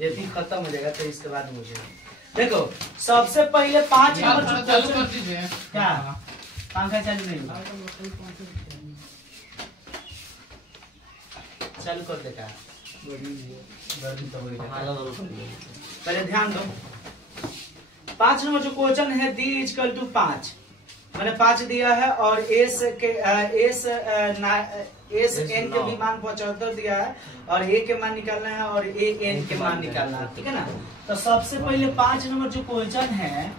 ये भी खत्म हो जाएगा तो इसके बाद मुझे देखो सबसे पहले 5 नंबर चालू कर दीजिए। क्या पंखा चालू नहीं हुआ? चालू कर देगा गर्मी तो होगी। पहले ध्यान दो 5 नंबर जो क्वेश्चन है डी इक्वल टू 5 मैंने 5 दिया है और एस एन के भी मान 75 दिया है और ए के मान निकालना है और ए एन के मान निकालना है, ठीक है ना। तो सबसे पहले 5 नंबर जो क्वेश्चन है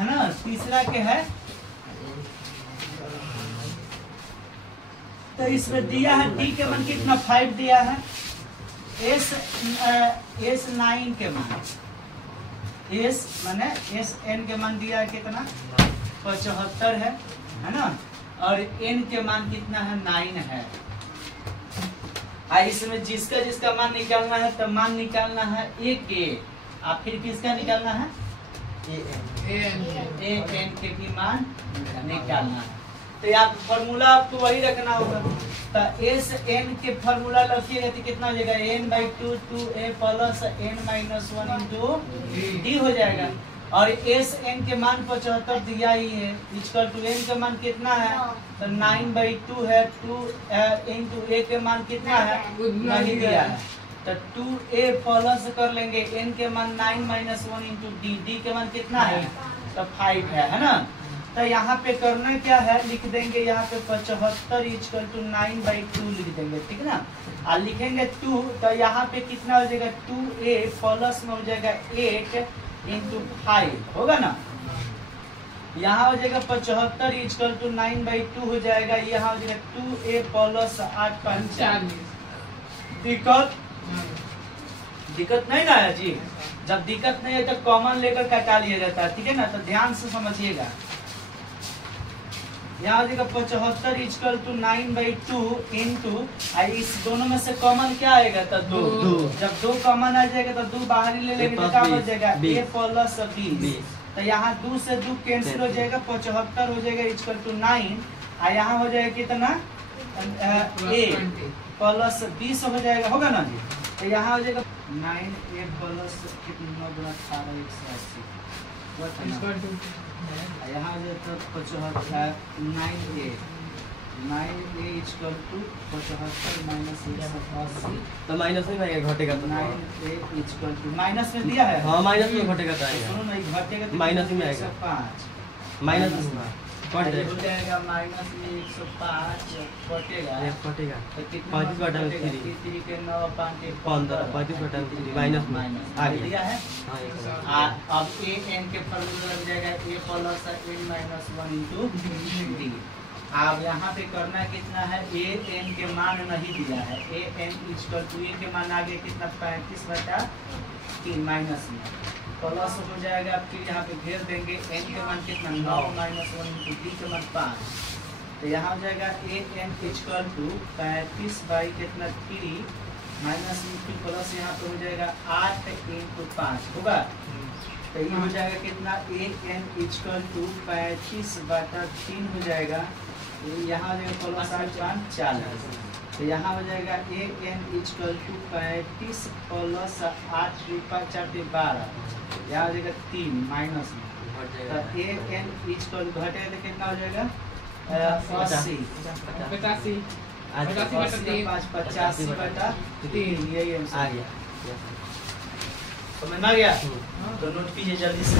ना, तीसरा के है तो इसमें दिया है डी के मान कितना 5 दिया है, एस 9 के मान एस माने एस एन के मान दिया है कितना 75 है ना, और एन के मान कितना है 9 है। इसमें जिसका जिसका मान निकालना है तो मान निकालना है ए के, आप फिर किसका निकालना है ए एन के भी मान निकालना है। तो आप फॉर्मूला आपको वही रखना होगा। तो एस एन के फॉर्मूला रखिएगा तो कितना हो जाएगा n/2 2a plus n-1 into D हो जाएगा। और एस एन के मान 75 दिया ही है, इक्वल टू एन के मान कितना है तो 9/2 है, 2 इंटू ए के मान कितना है नहीं दिया है तो 2a प्लस कर लेंगे एन के मान 9-1 इंटू डी, डी के मान कितना है तो 5 है ना। तो यहाँ पे करना क्या है लिख देंगे यहाँ पे 75 इक्वल टू 9/2 लिख देंगे, ठीक है ना। और लिखेंगे 2 तो यहाँ पे कितना हो जाएगा 2a प्लस में हो जाएगा 8 इंटू 5 होगा ना। यहाँ हो जाएगा 75 इक्वल टू 9/2 हो जाएगा, यहाँ हो जाएगा 2a प्लस 8 दिक्कत नहीं ना है जी। जब दिक्कत नहीं है तो कॉमन लेकर कटा लिया जाता है, ठीक है ना। तो ध्यान से समझिएगा यहाँ हो जाएगा 75 इक्वल टू 9/2 इंटू इस दोनों में से कॉमन क्या आएगा तो 2। जब 2 कॉमन आ जाएगा तो 2 बाहर ही ले लेंगे तो क्या हो जाएगा a प्लस 20। तो यहाँ 2 से 2 कैंसिल हो जाएगा, 75 हो जाएगा इक्वल टू 9 और यहाँ हो जाएगा कितना a प्लस 20 हो जाएगा, होगा ना जी। तो यहाँ हो जाएगा 9a प्लस कितना 9 × 18 180 यहाँ जो तो 75 9a इक्वल टू 75 माइनस 180 तो माइनस में आएगा घटेगा तो 9a इक्वल टू माइनस में दिया है हाँ माइनस में घटेगा तो आएगा सुनो नहीं घटेगा तो माइनस में आएगा 105 माइनस में कट हो जाएगा जाएगा माइनस में 105 कटेगा कटेगा तो कितना 35 बटा 3 3 के 9 5 के 15 35 बटा 3 माइनस में आ गया दिया है। हाँ ये सब। अब ए एन के फॉर्मूला लग जाएगा a plus n-1 into D. अब यहाँ पे करना कितना है ए एन के मान नहीं दिया है, ए एन इक्वल टू ए के मान आ गया कितना 35/3 माइनस में प्लस हो जाएगा, फिर यहाँ पे घेर देंगे एन के मान कितना 9-1 इंटू डी के मान 5। तो यहाँ हो जाएगा ए एन इक्वल टू 35 कितना 3 माइनस में प्लस यहाँ पे हो जाएगा 8 इंटू 5 होगा। तो ये हो जाएगा कितना ए एन इक्वल टू 35/3 हो जाएगा, यहाँ हो जाएगा प्लस 8 40। तो यहाँ हो जाएगा A N equal to 35 plus 8 4 12, यहाँ हो जाएगा 3 माइनस में। तो ए एन इक्वल घटेगा तो कितना हो जाएगा 80 85/3 यही आ गया समझ में आ गया। तो नोट कीजिए जल्दी से।